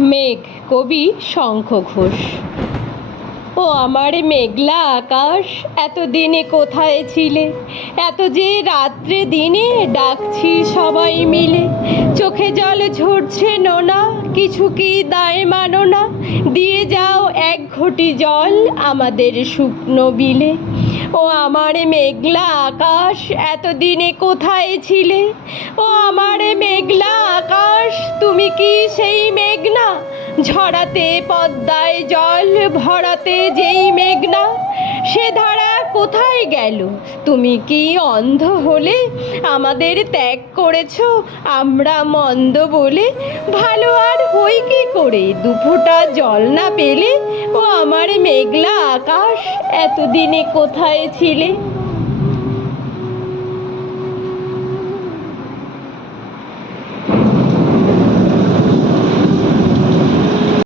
মেঘ, কবি শঙ্খ ঘোষ। ও আমার মেঘলা আকাশ, এতদিনে কোথায় ছিলে? এত যে রাত্রে দিনে ডাকছি সবাই মিলে। চোখে জল ঝরছে নোনা, কিছু কি দায় মানো না? দিয়ে যাও এক ঘটি জল আমাদের শুকনো বিলে। ও আমার মেঘলা আকাশ, এতদিনে কোথায় ছিলে? ও আমার মেঘলা আকাশ, তুমি কি সেই মেঘ না? ঝরাতে পদ্মায় জল ভরাতে যেই মেঘনা, সে ধারা কোথায় গেল? তুমি কি অন্ধ হলে আমাদের ত্যাগ করেছ আমরা মন্দ বলে? ভালো আর হই কি করে দুফোঁটা জল না পেলে? ও আমার মেঘলা আকাশ, এতদিনে কোথায় ছিলে?